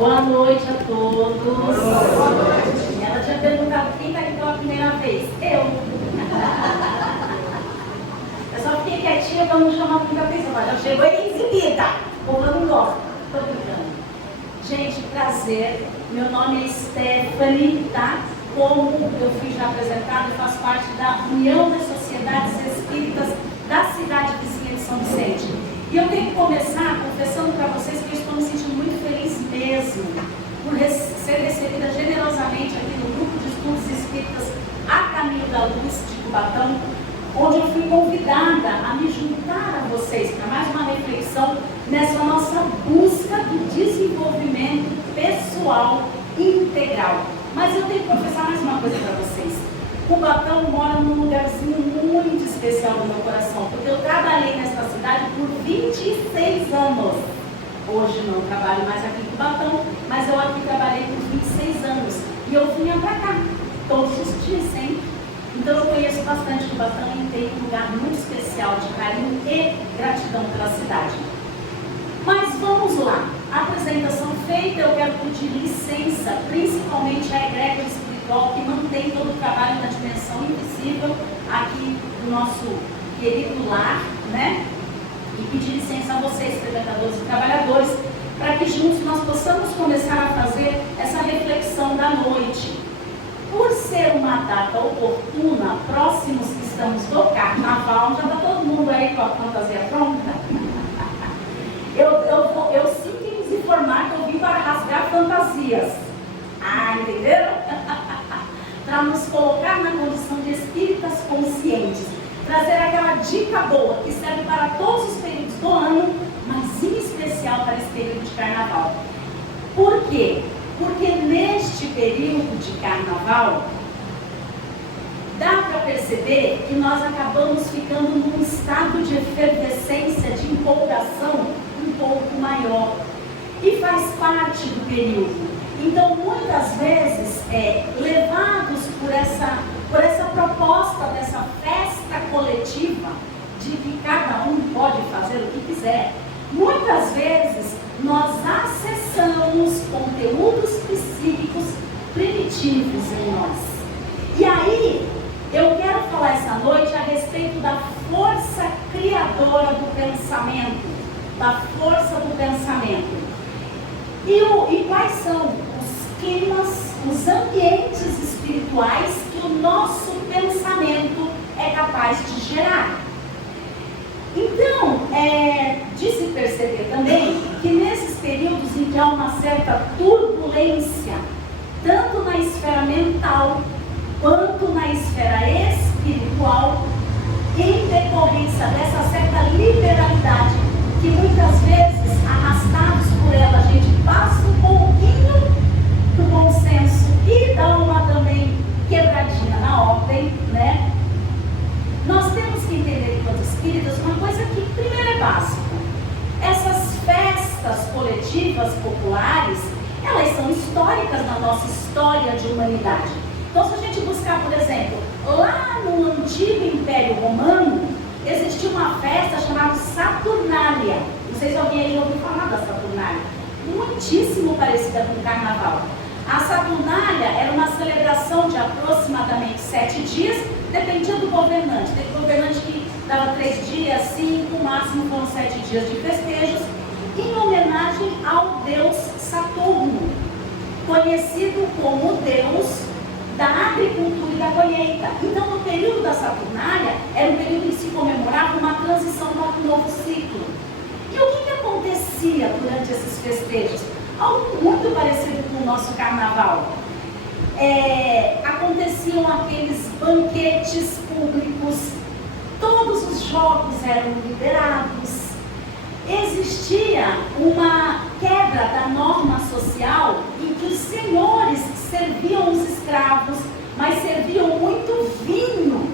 Boa noite a todos. Boa noite. Ela tinha perguntado quem está aqui pela primeira vez. Eu só fiquei quietinha para não chamar muita atenção, mas já chegou exibida. O povo não gosta. Estou brincando. Gente, prazer. Meu nome é Stephanie, tá? Como eu fui já apresentada, eu faço parte da União das Sociedades Espíritas da cidade vizinha de São Vicente. E eu tenho que começar confessando para vocês que eu estou me sentindo muito feliz mesmo por ser recebida generosamente aqui no Grupo de Estudos Espíritas A Caminho da Luz de Cubatão, onde eu fui convidada a me juntar a vocês para mais uma reflexão nessa nossa busca do desenvolvimento pessoal integral. Mas eu tenho que confessar mais uma coisa para vocês. Cubatão mora num lugarzinho muito especial no meu coração, porque eu trabalhei nessa cidade por 26 anos. Hoje não trabalho mais aqui em Cubatão, mas eu aqui trabalhei por 26 anos. E eu vinha para cá, todos os dias, sempre. Então eu conheço bastante Cubatão e tem um lugar muito especial de carinho e gratidão pela cidade. Mas vamos lá. A apresentação feita, eu quero pedir licença, principalmente a egrégora espiritual que mantém todo o trabalho na dimensão invisível aqui no nosso querido lar, né? E pedir licença a vocês, frequentadores e trabalhadores, para que juntos nós possamos começar a fazer essa reflexão da noite. Por ser uma data oportuna, próximos que estamos do carnaval, já está todo mundo aí com a fantasia pronta? Eu sinto em nos informar que eu vim para rasgar fantasias. Ah, entenderam? Para nos colocar na condição de espíritas conscientes. Trazer aquela dica boa que serve para todos os períodos do ano, mas em especial para esse período de carnaval. Por quê? Porque neste período de carnaval, dá para perceber que nós acabamos ficando num estado de efervescência, de empolgação um pouco maior. E faz parte do período. Então, muitas vezes, levados por essa proposta dessa festa coletiva, de que cada um pode fazer o que quiser, muitas vezes nós acessamos conteúdos psíquicos primitivos em nós. E aí, eu quero falar essa noite a respeito da força criadora do pensamento, da força do pensamento. E quais são os climas, os ambientes espirituais que o nosso pensamento é capaz de gerar? Então, de se perceber também que nesses períodos em que há uma certa turbulência, tanto na esfera mental quanto na esfera espiritual, em decorrência dessa certa liberalidade, que muitas vezes, arrastados por ela, a gente passa um pouquinho do bom senso e dá uma também quebradinha na ordem, né? Nós temos que entender, enquanto espíritas, uma coisa que primeiro é básico. Essas festas coletivas populares, elas são históricas na nossa história de humanidade. Então, se a gente buscar, por exemplo, lá no antigo Império Romano, existia uma festa chamada Saturnália. Não sei se alguém aí ouviu falar da Saturnália. Muitíssimo parecida com o Carnaval. A Saturnália era uma celebração de aproximadamente 7 dias, dependia do governante. Teve governante que dava 3 dias, 5, no máximo foram 7 dias de festejos, em homenagem ao deus Saturno, conhecido como deus da agricultura e da colheita. Então, no período da Saturnália, era um período em que se comemorava uma transição para um novo ciclo. E o que acontecia durante esses festejos? Algo muito parecido com o nosso carnaval. Aconteciam aqueles banquetes públicos, todos os jogos eram liberados, existia uma quebra da norma social em que os senhores serviam os escravos, mas serviam muito vinho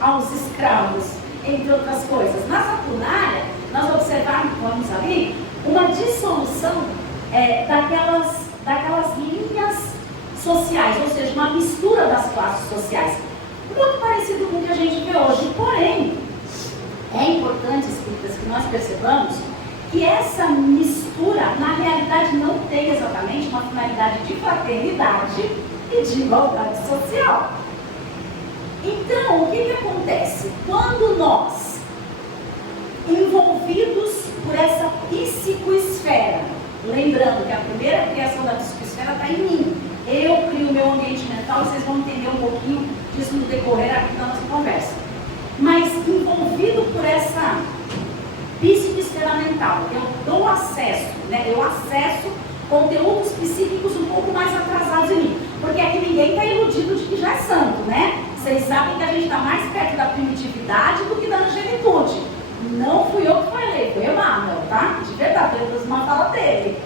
aos escravos, entre outras coisas. Na Saturnália, nós observamos ali uma dissolução daquelas linhas sociais, ou seja, uma mistura das classes sociais, muito parecido com o que a gente vê hoje. Porém, é importante, espíritas, que nós percebamos que essa mistura postura, na realidade, não tem exatamente uma finalidade de fraternidade e de igualdade social. Então, o que acontece? Quando nós, envolvidos por essa psicoesfera, lembrando que a primeira criação da psicoesfera está em mim, eu crio o meu ambiente mental, vocês vão entender um pouquinho disso no decorrer aqui da nossa conversa. Mas envolvido por essa psicoesfera mental, eu dou acesso, né? Eu acesso conteúdos psíquicos um pouco mais atrasados em mim, porque aqui ninguém está iludido de que já é santo, né? Vocês sabem que a gente está mais perto da primitividade do que da angelitude. Não fui eu que falei, foi Emmanuel, tá? De verdade, eu trouxe uma fala dele.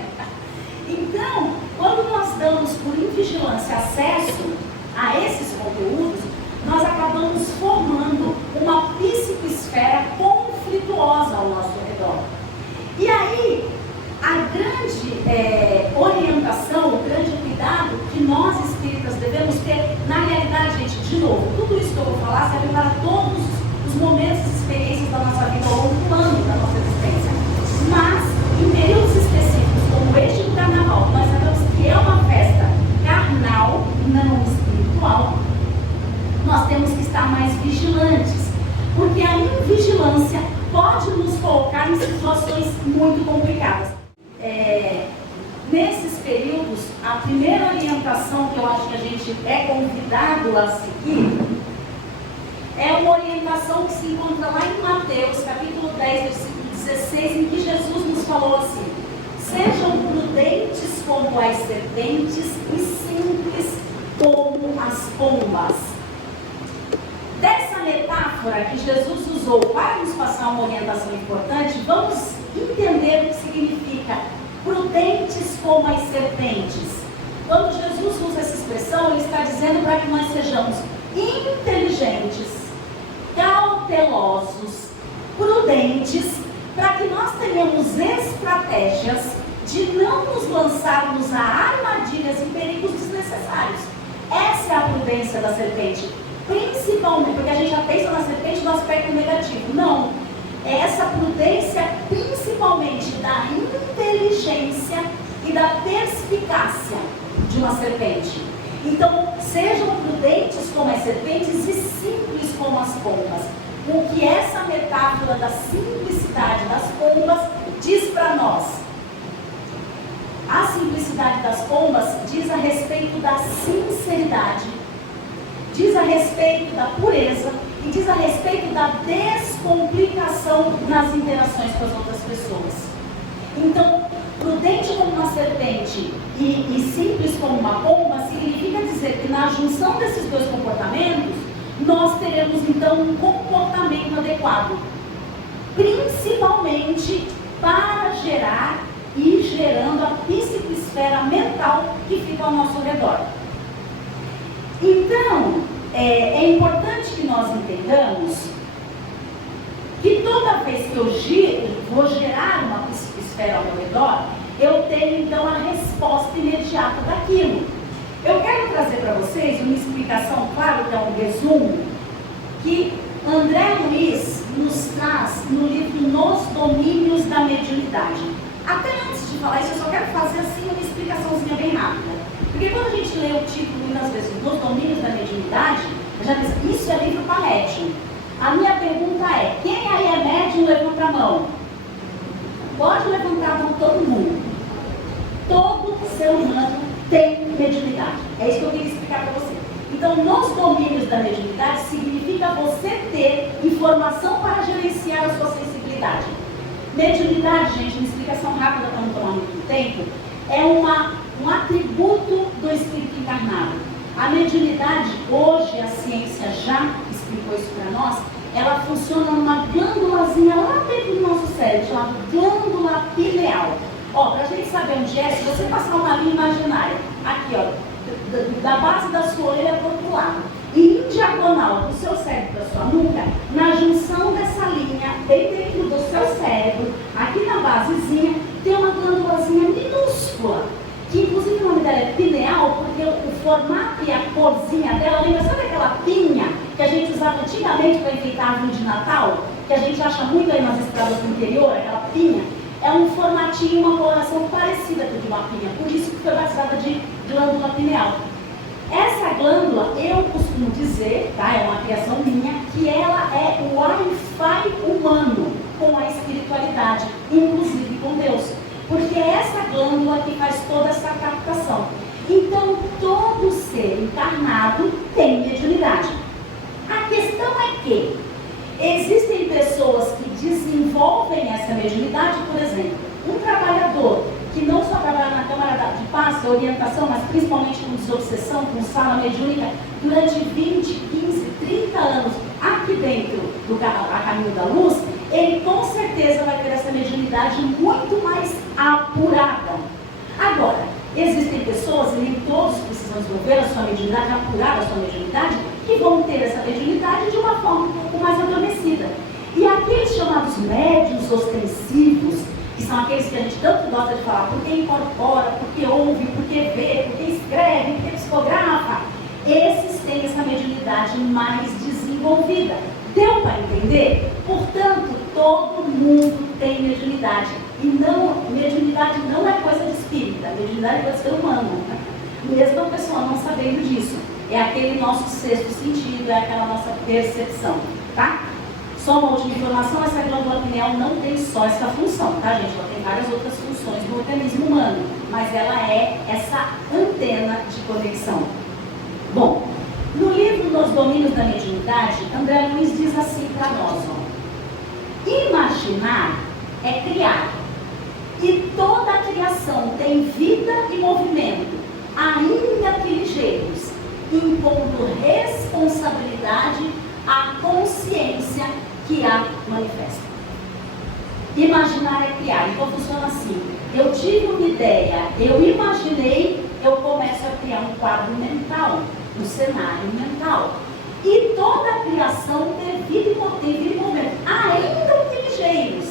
Então, quando nós damos por invigilância acesso a esses conteúdos, nós acabamos formando uma psicoesfera conflituosa ao nosso redor. E aí, a grande orientação, o grande cuidado que nós espíritas devemos ter, na realidade, gente, de novo, tudo isso que eu vou falar serve para todos os momentos e experiências da nossa vida ao longo do ano da nossa existência. Mas, em períodos específicos, como este do carnaval, nós sabemos que é uma festa carnal, não espiritual, nós temos que estar mais vigilantes, porque a invigilância pode nos colocar em situações muito complicadas. Nesses períodos, a primeira orientação que eu acho que a gente é convidado a seguir é uma orientação que se encontra lá em Mateus, capítulo 10, versículo 16, em que Jesus nos falou assim: sejam prudentes como as serpentes e simples como as pombas. Dessa metáfora que Jesus usou para nos passar uma orientação importante, vamos entender o que significa prudentes como as serpentes. Quando Jesus usa essa expressão, ele está dizendo para que nós sejamos inteligentes, cautelosos, prudentes, para que nós tenhamos estratégias de não nos lançarmos a armadilhas e perigos desnecessários. Essa é a prudência da serpente, principalmente, porque a gente já pensa na serpente no aspecto negativo. Não, é essa prudência principalmente da inteligência e da perspicácia de uma serpente. Então, sejam prudentes como as serpentes e simples como as pombas. O que essa metáfora da simplicidade das pombas diz para nós? A simplicidade das pombas diz a respeito da sinceridade, diz a respeito da pureza e diz a respeito da descomplicação nas interações com as outras pessoas. Então, prudente como uma serpente e simples como uma pomba significa dizer que na junção desses dois comportamentos, nós teremos então um comportamento adequado, principalmente para gerar e gerando a psicoesfera mental que fica ao nosso redor. Então, é importante que nós entendamos que toda vez que eu vou gerar uma psicoesfera ao meu redor, eu tenho então a resposta imediata daquilo. Eu quero trazer para vocês uma explicação, claro que é um resumo, que André Luiz nos traz no livro Nos Domínios da Mediunidade. Até antes de falar isso, eu só quero fazer assim uma explicaçãozinha bem rápida. Porque quando a gente lê o título, muitas vezes, Nos Domínios da Mediunidade, eu já penso, isso é livro para médium. A minha pergunta é, quem aí é médium, levanta a mão. Pode levantar a mão todo mundo. Todo ser humano tem mediunidade. É isso que eu queria explicar para você. Então, nos domínios da mediunidade significa você ter informação para gerenciar a sua sensibilidade. Mediunidade, gente, uma explicação rápida para não tomar muito tempo, é um atributo do espírito encarnado. A mediunidade, hoje a ciência já explicou isso para nós, ela funciona numa glândulazinha lá dentro do nosso cérebro, chamada glândula pineal. Ó, para a gente saber onde é, se você passar uma linha imaginária, aqui ó, da base da sua orelha para o outro lado, e em diagonal do seu cérebro para sua nuca, na junção dessa linha, bem dentro do seu cérebro, aqui na basezinha, tem uma glândulazinha minúscula, que inclusive o nome dela é pineal, porque o formato e a corzinha dela, lembra, sabe aquela pinha que a gente usava antigamente para enfeitar a árvore de Natal, que a gente acha muito aí nas estradas do interior, aquela pinha? é um formatinho, uma coloração parecida com a de uma pinha, por isso que foi batizada de glândula pineal. Essa glândula, eu costumo dizer, tá, é uma criação minha, que ela é o Wi-Fi humano com a espiritualidade, inclusive com Deus. Porque é essa glândula que faz toda essa captação. Então, todo ser encarnado tem mediunidade. A questão é que existem pessoas que desenvolvem essa mediunidade, por exemplo, um trabalhador que não só trabalha na Câmara de Paz, orientação, mas principalmente com desobsessão, com sala mediúnica, durante 20, 15, 30 anos aqui dentro do Caminho da Luz, ele com certeza vai ter essa mediunidade muito mais apurada. Agora, existem pessoas, e nem todos precisam desenvolver a sua mediunidade, apurar a sua mediunidade, que vão ter essa mediunidade de uma forma um pouco mais adormecida. E aqueles chamados médiuns ostensivos, que são aqueles que a gente tanto gosta de falar, porque incorpora, porque ouve, porque vê, porque escreve, porque psicografa, esses têm essa mediunidade mais desenvolvida. Deu para entender? Portanto, todo mundo tem mediunidade. E não, mediunidade não é coisa de espírita, mediunidade é coisa de ser humano. Mesmo a pessoa não sabendo disso. É aquele nosso sexto sentido, é aquela nossa percepção, tá? Só uma última informação, essa glândula pineal não tem só essa função, tá, gente? Ela tem várias outras funções no organismo humano, mas ela é essa antena de conexão. Bom, no livro Nos Domínios da Mediunidade, André Luiz diz assim para nós, ó, imaginar é criar, e toda a criação tem vida e movimento, ainda que ligeiros, impondo responsabilidade à consciência que a manifesta. Imaginar é criar, então funciona assim, eu tive uma ideia, eu imaginei, eu começo a criar um quadro mental, um cenário mental. E toda a criação tem vida e movimento, ainda que ligeiros.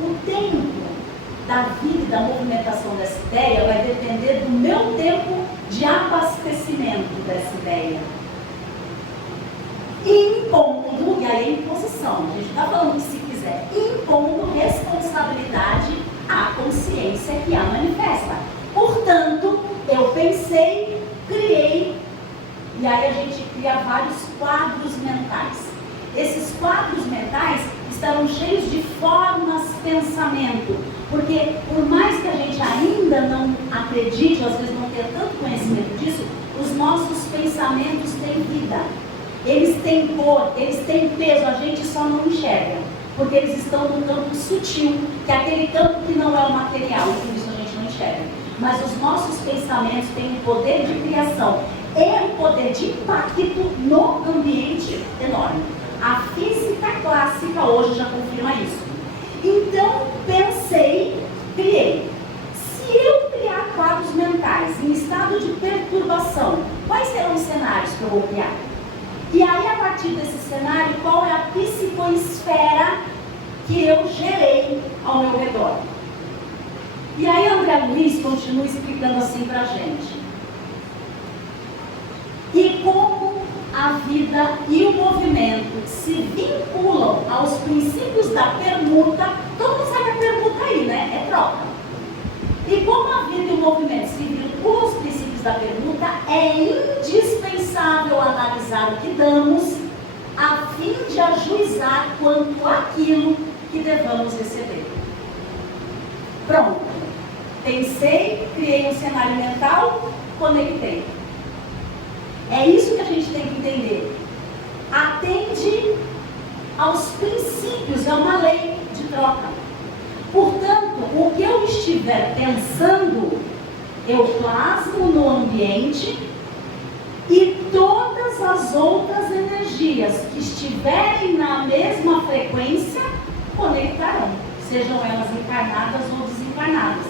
O tempo da vida e da movimentação dessa ideia vai depender do meu tempo de abastecimento dessa ideia. Impondo, e aí é imposição, a gente está falando que se quiser, impondo responsabilidade à consciência que a manifesta. Portanto, eu pensei, criei, e aí a gente cria vários quadros mentais. Esses quadros mentais estarão cheios de formas, pensamento, porque por mais que a gente ainda não acredite, ou às vezes não tenha tanto conhecimento disso, os nossos pensamentos têm vida. Eles têm cor, eles têm peso, a gente só não enxerga, porque eles estão no campo sutil, que é aquele campo que não é o material, e por isso a gente não enxerga. Mas os nossos pensamentos têm um poder de criação e um poder de impacto no ambiente enorme. A física clássica hoje já confirma isso. Então, pensei, criei. Se eu criar quadros mentais em estado de perturbação, quais serão os cenários que eu vou criar? E aí, a partir desse cenário, qual é a psicoesfera que eu gerei ao meu redor? E aí, André Luiz continua explicando assim pra gente. E como a vida e o movimento se vinculam aos princípios da permuta, todo mundo sabe a permuta aí, né? É troca. E como a vida e o movimento se vinculam aos princípios da permuta, é indispensável analisar o que damos, a fim de ajuizar quanto àquilo que devamos receber. Pronto. Pensei, criei um cenário mental, conectei. É isso que a gente tem que entender. Atende aos princípios, é uma lei de troca. Portanto, o que eu estiver pensando, eu plasmo no ambiente e todas as outras energias que estiverem na mesma frequência conectarão, sejam elas encarnadas ou desencarnadas.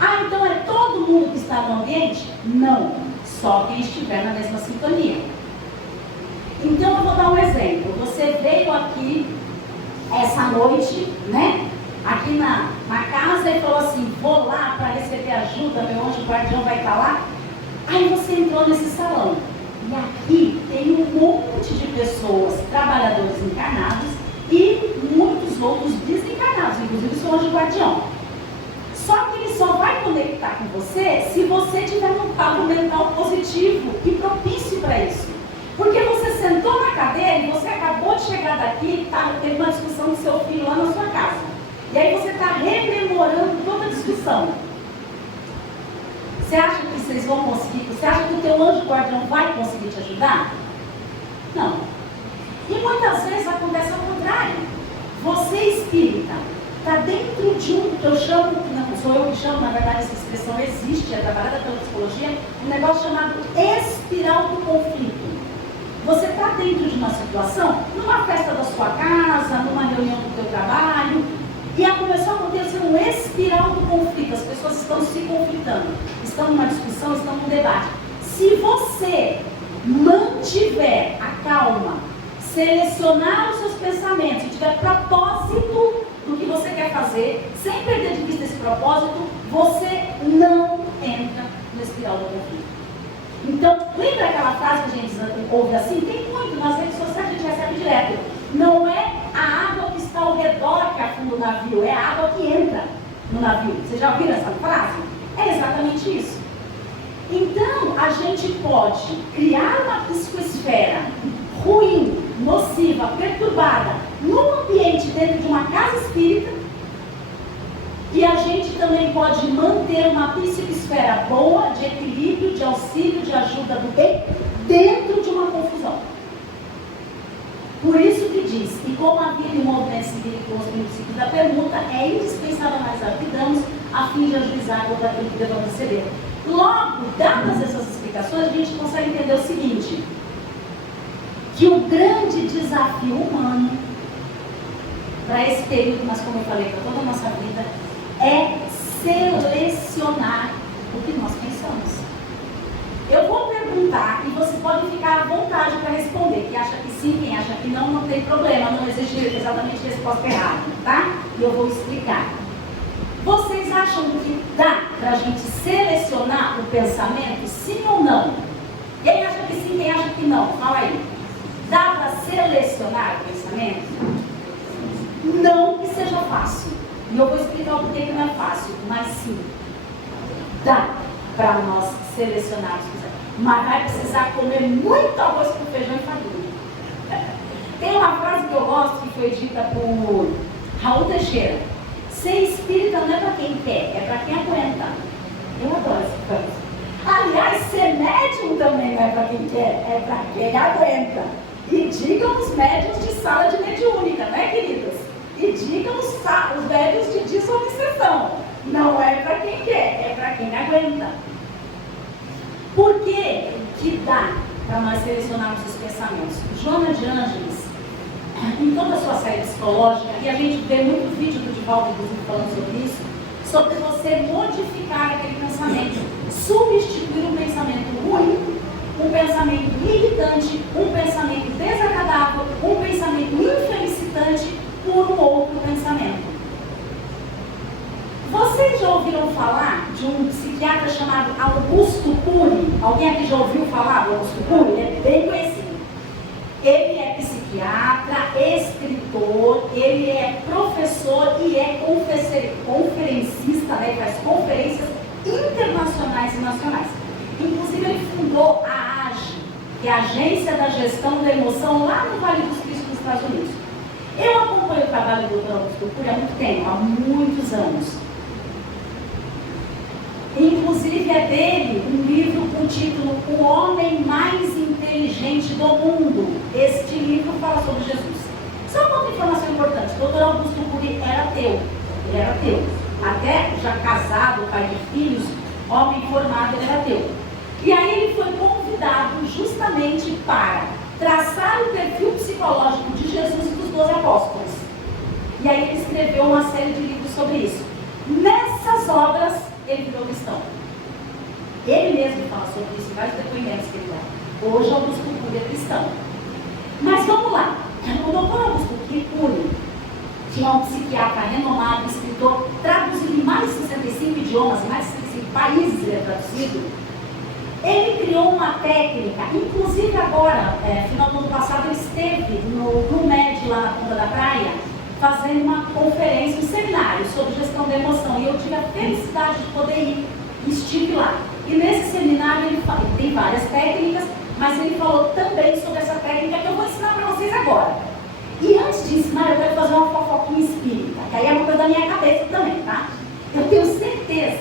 Ah, então é todo mundo que está no ambiente? Não, só quem estiver na mesma sintonia. Então eu vou dar um exemplo. Você veio aqui essa noite, né? Aqui na casa e falou assim, vou lá para receber ajuda, meu anjo guardião vai estar lá. Aí você entrou nesse salão. E aqui tem um monte de pessoas, trabalhadores encarnados e muitos outros desencarnados, inclusive o seu anjo guardião. Só que ele só vai conectar com você se você tiver um estado mental positivo e propício para isso. Porque você sentou na cadeira e você acabou de chegar daqui, teve uma discussão com seu filho lá na sua casa. E aí você está rememorando toda a discussão. Você acha que vocês vão conseguir? Você acha que o teu anjo guardião vai conseguir te ajudar? Não. E muitas vezes acontece ao contrário. Você espírita está dentro de um, que eu chamo, não sou eu que chamo, na verdade essa expressão existe, é trabalhada pela psicologia, um negócio chamado espiral do conflito. Você está dentro de uma situação, numa festa da sua casa, numa reunião do teu trabalho, e começou a acontecer um espiral do conflito. As pessoas estão se conflitando, estão numa discussão, estão num debate. Se você mantiver a calma, selecionar os seus pensamentos e tiver propósito do que você quer fazer, sem perder de vista esse propósito, você não entra no espiral do conflito. Então, lembra aquela frase que a gente ouve assim? Tem muito, nas redes sociais a gente recebe direto. Não é a água que está ao redor que afunda o navio, é a água que entra no navio. Vocês já ouviram essa frase? É exatamente isso. Então, a gente pode criar uma psicosfera ruim, nociva, perturbada, num ambiente dentro de uma casa espírita, e a gente também pode manter uma psicosfera boa, de equilíbrio, de auxílio, de ajuda do bem, dentro de uma confusão. Por isso que diz, e como a vida e o movimento civil com os princípios da permuta, é indispensável analisar o que damos, a fim de ajuizar ou daquilo que devemos receber. Logo, dadas essas explicações, a gente consegue entender o seguinte, que o grande desafio humano para esse período, mas como eu falei, para toda a nossa vida, é selecionar o que nós pensamos. Eu vou perguntar e você pode ficar à vontade para responder. Quem acha que sim, quem acha que não, não tem problema, não exige exatamente resposta errada, tá? E eu vou explicar. Vocês acham que dá para a gente selecionar o pensamento, sim ou não? Quem acha que sim, quem acha que não? Fala aí. Dá para selecionar o pensamento? Não que seja fácil. E eu vou explicar o porquê que não é fácil, mas sim, dá para nós selecionarmos. Mas vai precisar comer muito arroz com feijão e farinha. Tem uma frase que eu gosto que foi dita por Raul Teixeira. Ser espírita não é para quem quer, é para quem aguenta. Eu adoro essa frase. Aliás, ser médium também não é para quem quer, é para quem aguenta. E digam os médiuns de sala de mediúnica, né, queridas? E digam os médiuns de desobsessão. Não é para quem quer, é para quem aguenta. Por que dá para nós selecionarmos os pensamentos? Joana de Ângeles, em toda a sua série psicológica, e a gente vê muito vídeo do Divaldo, inclusive, falando sobre isso, sobre você modificar aquele pensamento, substituir um pensamento ruim, um pensamento irritante, um pensamento desagradável, um pensamento infelicitante por um outro pensamento. Vocês já ouviram falar de um psiquiatra chamado Augusto Cury? Alguém aqui já ouviu falar do Augusto Cury? Ele é bem conhecido. Ele é psiquiatra, escritor, ele é professor e é conferencista, né? Ele faz conferências internacionais e nacionais. Inclusive ele fundou a AGE, que é a Agência da Gestão da Emoção, lá no Vale dos Cristos, nos Estados Unidos. Eu acompanho o trabalho do Dr. Augusto Cury há muito tempo, há muitos anos. Inclusive é dele um livro com o título O Homem Mais Inteligente do Mundo. Este livro fala sobre Jesus. Só uma outra informação importante, o Dr. Augusto Cury era ateu. Ele era ateu. Até já casado, pai de filhos, homem formado, ele era ateu. E aí ele foi convidado justamente para traçar o perfil psicológico de Jesus e dos 12 apóstolos. E aí ele escreveu uma série de livros sobre isso. Nessas obras, ele virou cristão. Ele mesmo fala sobre isso em vários depoimentos que ele dá. Hoje, Augusto Cury é cristão. Mas vamos lá. O doutor Augusto Cury, que é um psiquiatra renomado, escritor, traduzido em mais de 65 idiomas, em mais de 65 países ele é traduzido. Ele criou uma técnica, inclusive agora, final do ano passado, ele esteve no Med, lá na Ponta da Praia, fazendo uma conferência, um seminário sobre gestão da emoção. E eu tive a felicidade de poder ir, estive lá. E nesse seminário ele tem várias técnicas, mas ele falou também sobre essa técnica que eu vou ensinar para vocês agora. E antes de ensinar, eu quero fazer uma fofoquinha espírita, que aí é uma coisa da minha cabeça também, tá? Eu tenho certeza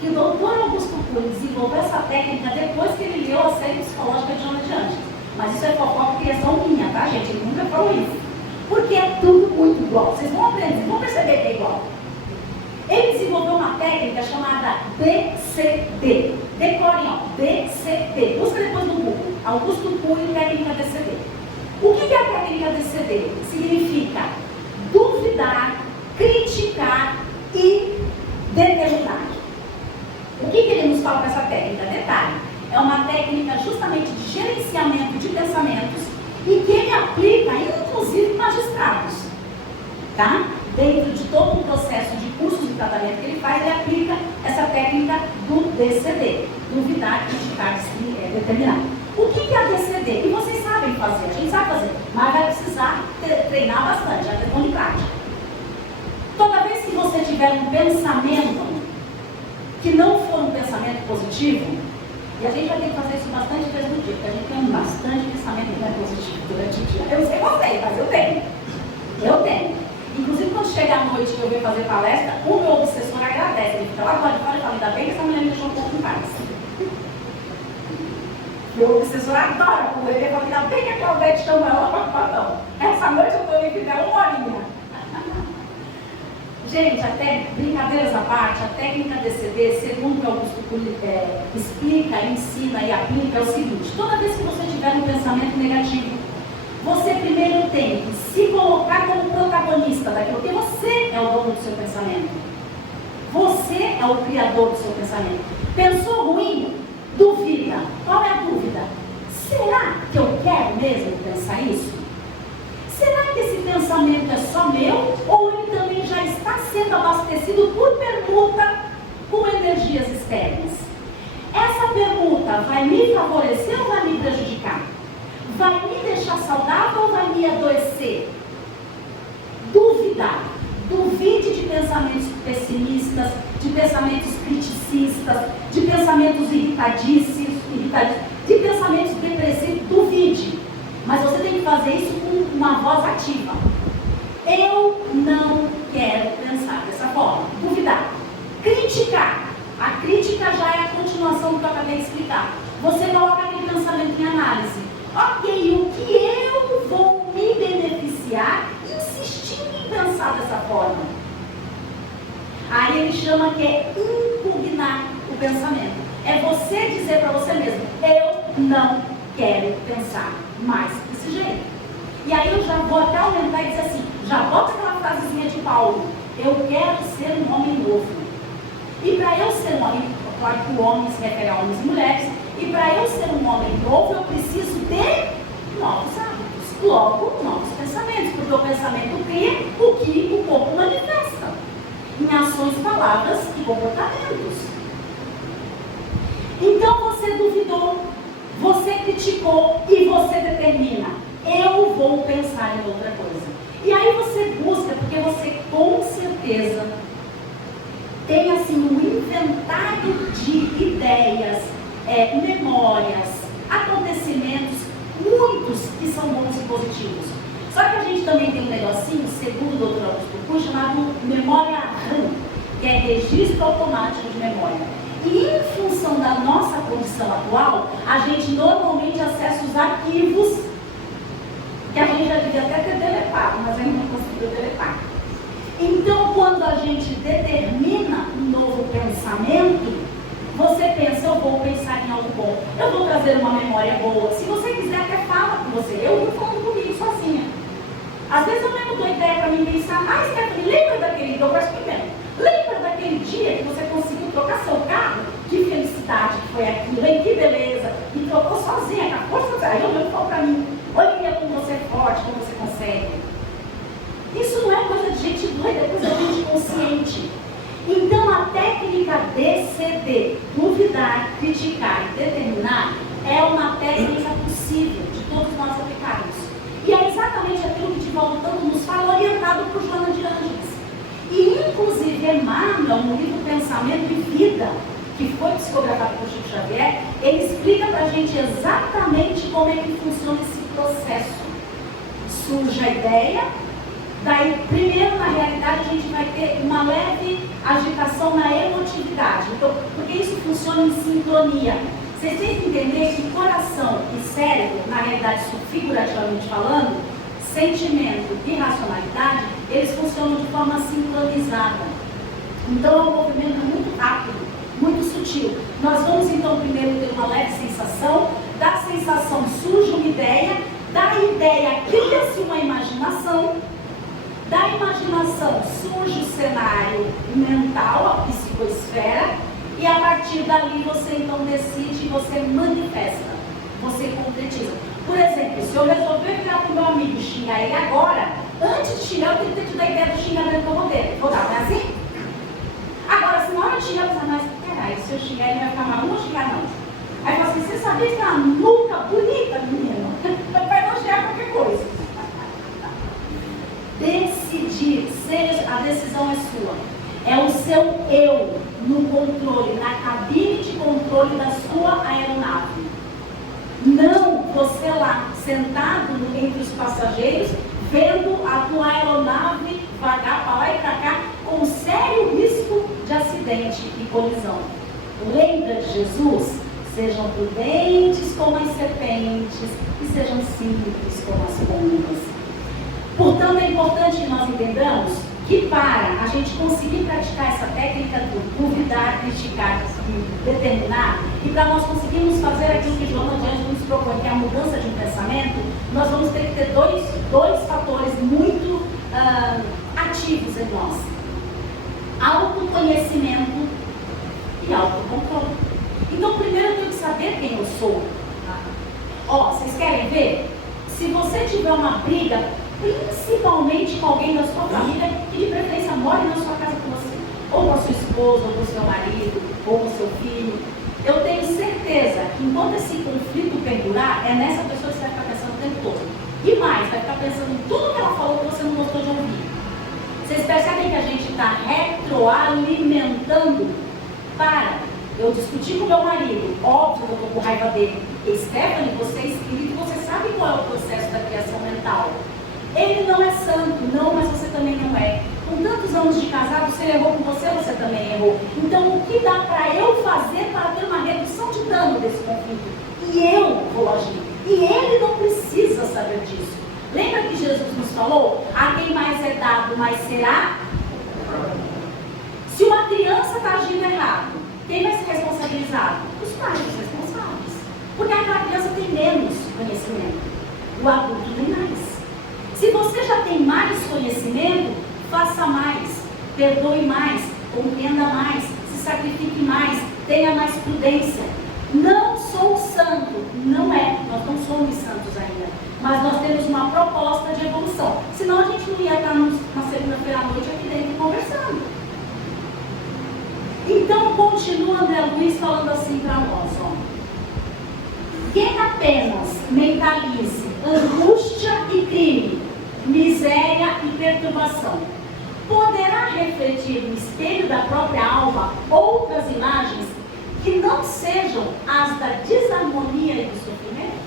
que o doutor Augusto Cury desenvolveu essa técnica depois que ele leu a série psicológica de Joana de Ângeles. Mas isso é fofoca e criação minha, tá, gente? Ele nunca falou isso. Porque é tudo muito igual. Vocês vão aprender, vão perceber que é igual. Ele desenvolveu uma técnica chamada DCD. Decorem, ó, DCD. Busca depois no Google. Augusto Cury, técnica DCD. O que é a técnica DCD? Significa duvidar, criticar e determinar. O que ele nos fala com essa técnica? Detalhe, é uma técnica justamente de gerenciamento de pensamentos e que ele aplica, inclusive, magistrados. Tá? Dentro de todo o processo de cursos de tratamento que ele faz, ele aplica essa técnica do DCD. Duvidar, criticar e determinar. O que é a DCD? E vocês sabem fazer, a gente sabe fazer, mas vai precisar treinar bastante, a questão de prática. Toda vez que você tiver um pensamento que não for um pensamento positivo, e a gente vai ter que fazer isso bastante vezes no dia, porque a gente tem bastante pensamento que não é positivo durante o dia. Eu não sei vocês, mas eu tenho. Eu tenho. Inclusive, quando chega à noite que eu venho fazer palestra, o meu obsessor agradece. Ele fica lá de fora e fala, ainda bem que essa mulher me deixou um pouco em paz. Meu obsessor adora quando ele fala, ainda bem que a Claudete chama ela para o padrão. Essa noite eu estou livre dela uma horinha. Gente, até brincadeiras à parte, a técnica DCD, segundo o que Augusto Cury explica, ensina e aplica, é o seguinte: toda vez que você tiver um pensamento negativo, você primeiro tem que se colocar como protagonista daquilo, porque você é o dono do seu pensamento. Você é o criador do seu pensamento. Pensou ruim? Duvida. Qual é a dúvida? Será que eu quero mesmo pensar isso? Será que esse pensamento é só meu ou ele também já está sendo abastecido por permuta com energias externas? Essa permuta vai me favorecer ou vai me prejudicar? Vai me deixar saudável ou vai me adoecer? Duvidar. Duvide de pensamentos pessimistas, de pensamentos criticistas, de pensamentos irritadíssimos, de pensamentos depressivos. Duvide. Mas você tem que fazer isso com uma voz ativa. Eu não quero pensar dessa forma. Duvidar. Criticar. A crítica já é a continuação do que eu acabei de explicar. Você coloca aquele pensamento em análise. Ok, o que eu vou me beneficiar insistindo em pensar dessa forma? Aí ele chama que é impugnar o pensamento. É você dizer para você mesmo, eu não quero pensar mais desse jeito. E aí eu já vou até aumentar e dizer assim, já bota aquela frasezinha de Paulo, eu quero ser um homem novo. E para eu ser um homem, claro que o homem se refere a homens e mulheres, e para eu ser um homem novo, eu preciso de novos hábitos, logo novos pensamentos, porque o pensamento cria o que o corpo manifesta, em ações, palavras e comportamentos. Então você duvidou, você criticou e você determina, eu vou pensar em outra coisa. E aí você busca, porque você com certeza tem assim um inventário de ideias, memórias, acontecimentos, muitos que são bons e positivos. Só que a gente também tem um negocinho, segundo o Dr. Augusto Cury, chamado memória RAM, que é registro automático de memória. E em função da nossa condição atual, a gente normalmente acessa os arquivos que a gente já devia até ter deletado, mas ainda não conseguiu deletar. Então, quando a gente determina um novo pensamento, você pensa, eu vou pensar em algo bom, eu vou trazer uma memória boa. Se você quiser, até fala com você. Eu estou falando comigo sozinha. Às vezes eu lembro da ideia para mim pensar, Stephanie, lembra daquele dia, eu gosto primeiro, lembra daquele dia que você conseguiu trocar seu carro? Que felicidade que foi aquilo, hein? Que beleza, e trocou sozinha, com a força. Aí eu lembro e falo para mim, olha como você é forte, como você consegue. Isso não é coisa de gente doida, é coisa de gente consciente. Então a técnica DCD, duvidar, criticar e determinar, é uma técnica possível de todos nós aplicarmos. E é exatamente aquilo que Divaldo tanto nos fala, orientado por Joana Emmanuel, no livro Pensamento e Vida, que foi psicografado por Chico Xavier, ele explica para a gente exatamente como é que funciona esse processo. Surge a ideia, daí primeiro na realidade a gente vai ter uma leve agitação na emotividade, então, porque isso funciona em sincronia. Vocês têm que entender que coração e cérebro, na realidade figurativamente falando, sentimento e racionalidade, eles funcionam de forma sincronizada. Então é um movimento muito rápido, muito sutil. Nós vamos então primeiro ter uma leve sensação, da sensação surge uma ideia, da ideia cria-se uma imaginação, da imaginação surge o cenário mental, a psicoesfera, e a partir dali você então decide, você manifesta, você concretiza. Por exemplo, se eu resolver virar para o meu amigo e xingar ele agora, antes de xingar eu tenho que ter tido a ideia do xingamento que eu vou dar, não é assim? Agora, se na hora de xingar eu pensar, mas caralho, se eu xingar ele vai ficar mal, não vou xingar não. Aí eu falo assim, você sabia que tem uma nuca bonita, menino? Vai elogiar qualquer coisa. Decidir, a decisão é sua. É o seu eu no controle, na cabine de controle da sua aeronave. Não você lá, sentado entre os passageiros, vendo a tua aeronave vagar para lá e para cá, com sério risco de acidente e colisão. Lembra de Jesus? Sejam prudentes como as serpentes e sejam simples como as pombas. Portanto, é importante que nós entendamos que para a gente conseguir praticar essa técnica do duvidar, criticar e determinar, e para nós conseguirmos fazer aquilo que Joana de Ângeles nos propõe, que é a mudança de um pensamento, nós vamos ter que ter dois fatores muito ativos em nós: autoconhecimento e autocontrole. Então, primeiro eu tenho que saber quem eu sou. Vocês querem ver? Se você tiver uma briga, principalmente com alguém da sua família, que de preferência mora na sua casa com você, ou com a sua esposa, ou com o seu marido, ou com o seu filho, eu tenho certeza que enquanto esse conflito perdurar, é nessa pessoa que você vai ficar pensando o tempo todo. E mais, vai ficar pensando em tudo que ela falou que você não gostou de ouvir. Vocês percebem que a gente está retroalimentando? Eu discuti com meu marido, óbvio que eu estou com raiva dele. Stephanie, você é espírito, você sabe qual é o processo da criação mental. Ele não é santo, não, mas você também não é. Com tantos anos de casado, se ele errou com você, você também errou. Então, o que dá para eu fazer para ter uma redução de dano desse conflito? E eu vou agir. E ele não precisa saber disso. Lembra que Jesus nos falou? A quem mais é dado, mais será? Se uma criança está agindo errado, quem vai ser responsabilizado? Os pais, os responsáveis. Porque aquela criança tem menos conhecimento. O adulto tem mais. Se você já tem mais conhecimento, faça mais, perdoe mais, compreenda mais, se sacrifique mais, tenha mais prudência. Não sou santo, não é, nós não somos santos ainda, mas nós temos uma proposta de evolução. Senão a gente não ia estar na segunda-feira à noite aqui dentro conversando. Então continua André Luiz falando assim para nós, quem apenas mentalize angústia e crime, miséria e perturbação, poderá refletir no espelho da própria alma outras imagens que não sejam as da desarmonia e do sofrimento?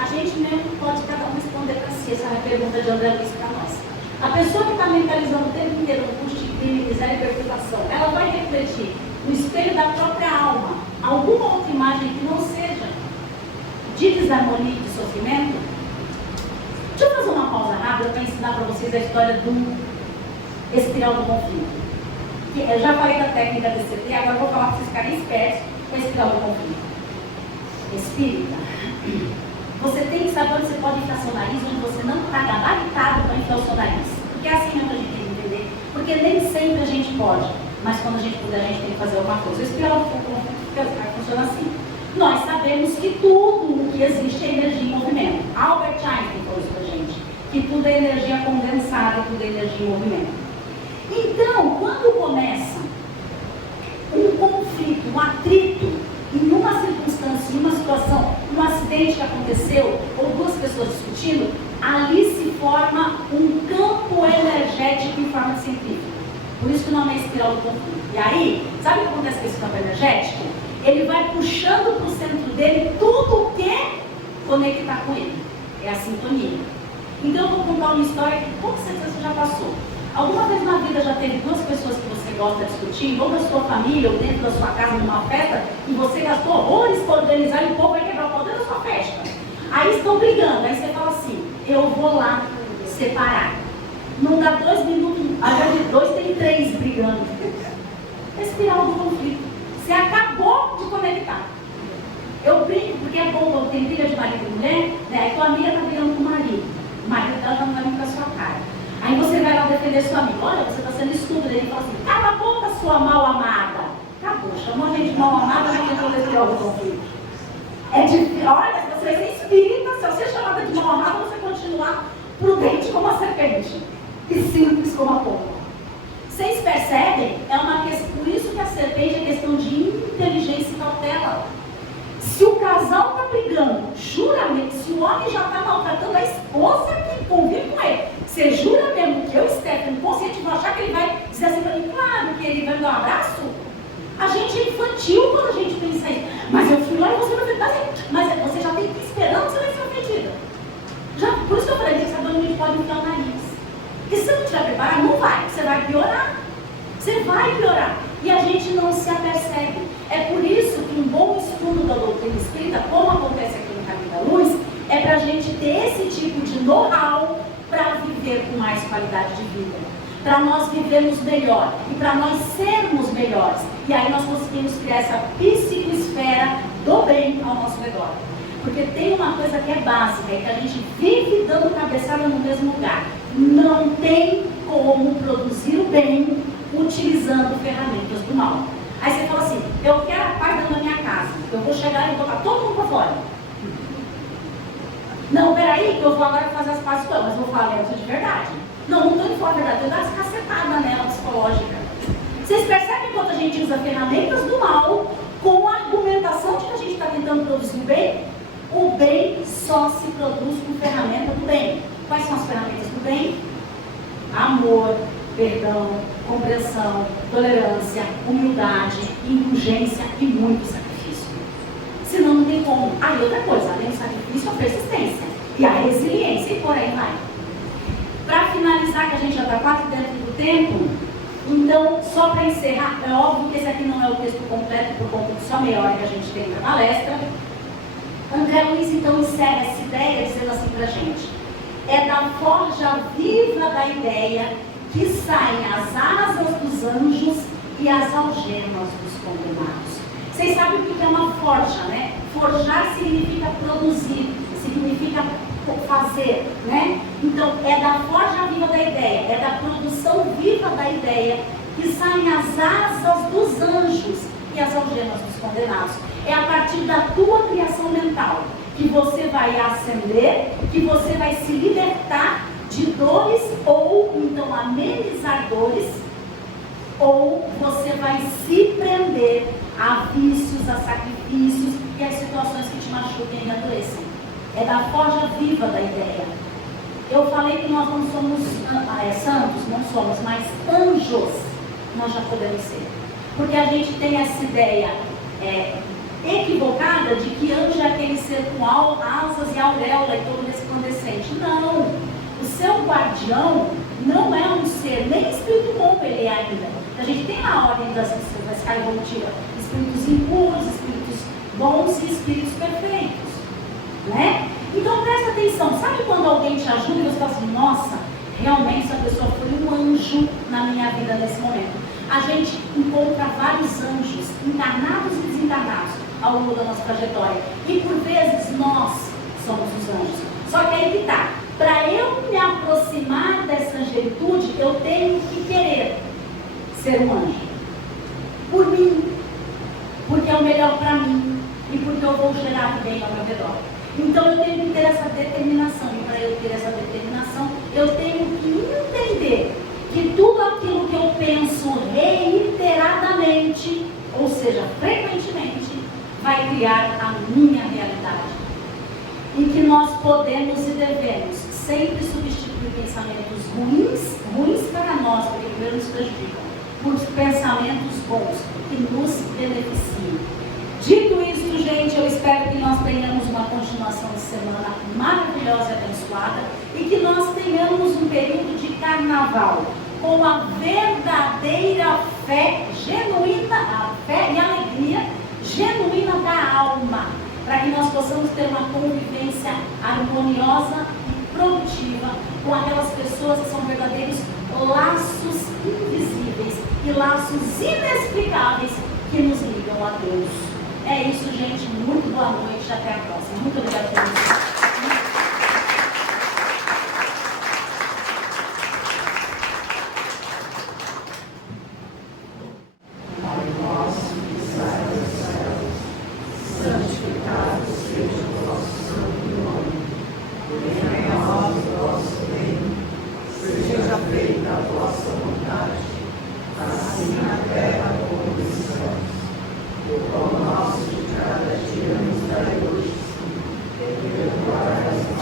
A gente mesmo pode cada um responder para si essa pergunta de André Luiz para nós. A pessoa que está mentalizando o tempo inteiro angústia, crime, miséria e perturbação, ela vai refletir no espelho da própria alma alguma outra imagem que não seja de desarmonia e de sofrimento? Deixa eu fazer uma pausa rápida para ensinar para vocês a história do espiral do conflito. Eu já falei da técnica DCT, agora eu vou falar para vocês ficarem espertos com a espiral do conflito. Espírita, você tem que saber onde você pode enfiar seu nariz, onde você não está gabaritado para enfiar o seu nariz. Porque é assim mesmo que a gente tem que entender. Porque nem sempre a gente pode, mas quando a gente puder, a gente tem que fazer alguma coisa. O espiral do conflito funciona assim. Nós sabemos que tudo o que existe é energia em movimento. Albert Einstein falou isso pra gente, que tudo é energia condensada, tudo é energia em movimento. Então, quando começa um conflito, um atrito, em uma circunstância, em uma situação, um acidente que aconteceu, ou duas pessoas discutindo, ali se forma um campo energético em forma científica. Por isso que o nome é espiral do conflito. E aí, sabe o que acontece com esse campo energético? Ele vai puxando para o centro dele tudo que conectar com ele. É a sintonia. Então eu vou contar uma história que com certeza você já passou. Alguma vez na vida já teve duas pessoas que você gosta de discutir, ou na sua família, ou dentro da sua casa, numa festa, e você gastou horrores para organizar e o povo vai quebrar o pau dentro da sua festa. Aí estão brigando, aí você fala assim, eu vou lá separar. Não dá 2 minutos, ao invés de 2 tem 3 brigando. Espiral do conflito. Você acabou de conectar. Eu brinco porque é bom quando tem briga de marido e mulher, né? Aí tua amiga está brigando com o marido dela não vai vir com a sua cara. Aí você vai lá defender sua amiga, olha, você está sendo estúpida. Ele fala assim, cala a boca, sua mal amada. Acabou, chamou a gente de mal amada, já entrou nesse espiral do conflito. É difícil, olha, se você é espírita, se você é chamada de mal amada, você continuar prudente como a serpente e simples como a pomba. Vocês percebem? É uma questão, por isso que a serpente é questão de inteligência e cautela. Se o casal está brigando, jura mesmo, se o homem já está maltratando a esposa que convive com ele, você jura mesmo que eu, Stephanie, consciente, vou achar que ele vai dizer assim para mim, claro que ele vai me dar um abraço? A gente é infantil quando a gente pensa isso. Mas eu fui lá e você vai me dar, mas você já tem que ir esperando que você vai ser ofendida. Já, por isso que eu falei, você sabe onde a gente pode enfiar o nariz. Porque se você não estiver preparado, não vai, você vai piorar. Você vai piorar. E a gente não se apercebe. É por isso que um bom estudo da doutrina espírita, como acontece aqui no Caminho da Luz, é para a gente ter esse tipo de know-how para viver com mais qualidade de vida. Para nós vivermos melhor e para nós sermos melhores. E aí nós conseguimos criar essa psicoesfera do bem ao nosso redor. Porque tem uma coisa que é básica, é que a gente vive dando cabeçada no mesmo lugar. Não tem como produzir o bem utilizando ferramentas do mal. Aí você fala assim, eu quero a paz dentro da minha casa, eu vou chegar e botar todo mundo para fora. Não, peraí, que eu vou agora fazer as pazes com ela, mas eu vou falar isso de verdade. Não estou indo fora da verdade, eu vou dar uma cacetada nela psicológica. Vocês percebem quanto a gente usa ferramentas do mal com a argumentação de que a gente está tentando produzir o bem? O bem só se produz com ferramenta do bem. Quais são as ferramentas do bem? Amor, perdão, compreensão, tolerância, humildade, indulgência e muito sacrifício. Senão não tem como. Aí outra coisa, além do sacrifício, a persistência e a resiliência e por aí vai. Para finalizar, que a gente já está quase dentro do tempo, então, só para encerrar, é óbvio que esse aqui não é o texto completo, por conta de só meia hora que a gente tem para a palestra. André Luiz, então, encerra essa ideia dizendo assim para a gente: é da forja viva da ideia que saem as asas dos anjos e as algemas dos condenados. Vocês sabem o que é uma forja, né? Forjar significa produzir, significa fazer, né? Então, é da forja viva da ideia, é da produção viva da ideia que saem as asas dos anjos e as algemas dos condenados. É a partir da tua criação mental que você vai ascender, que você vai se libertar de dores, ou então amenizar dores, ou você vai se prender a vícios, a sacrifícios e as situações que te machuquem e adoecem. É da forja viva da ideia. Eu falei que nós não somos santos, não somos, mas anjos nós já podemos ser. Porque a gente tem essa ideia equivocada de que anjo é aquele ser com asas e auréola e todo resplandecente. Não! O seu guardião não é um ser, nem espírito bom ele é ainda. A gente tem a ordem da escala evolutiva: espíritos impuros, espíritos bons e espíritos perfeitos. Né? Então presta atenção, sabe quando alguém te ajuda e você fala assim, nossa, realmente essa pessoa foi um anjo na minha vida nesse momento. A gente encontra vários anjos, encarnados e desencarnados, ao longo da nossa trajetória. E por vezes nós somos os anjos. Só que aí que está, para eu me aproximar dessa angelitude, eu tenho que querer ser um anjo. Por mim, porque é o melhor para mim e porque eu vou gerar bem ao meu redor. Então eu tenho que ter essa determinação, e para eu ter essa determinação, eu tenho que entender que tudo aquilo que eu penso reiteradamente, ou seja, frequentemente, vai criar a minha realidade. E que nós podemos e devemos sempre substituir pensamentos ruins para nós, porque primeiro nos prejudicam, por pensamentos bons que nos beneficiem. Dito isso, gente, eu espero que nós tenhamos uma continuação de semana maravilhosa e abençoada e que nós tenhamos um período de carnaval com a verdadeira fé genuína, a fé e alegria genuína da alma, para que nós possamos ter uma convivência harmoniosa e produtiva com aquelas pessoas que são verdadeiros laços invisíveis e laços inexplicáveis que nos ligam a Deus. É isso, gente. Muito boa noite. Até a próxima. Muito obrigada por isso. O pão nosso de cada dia nos dai hoje, perdoai as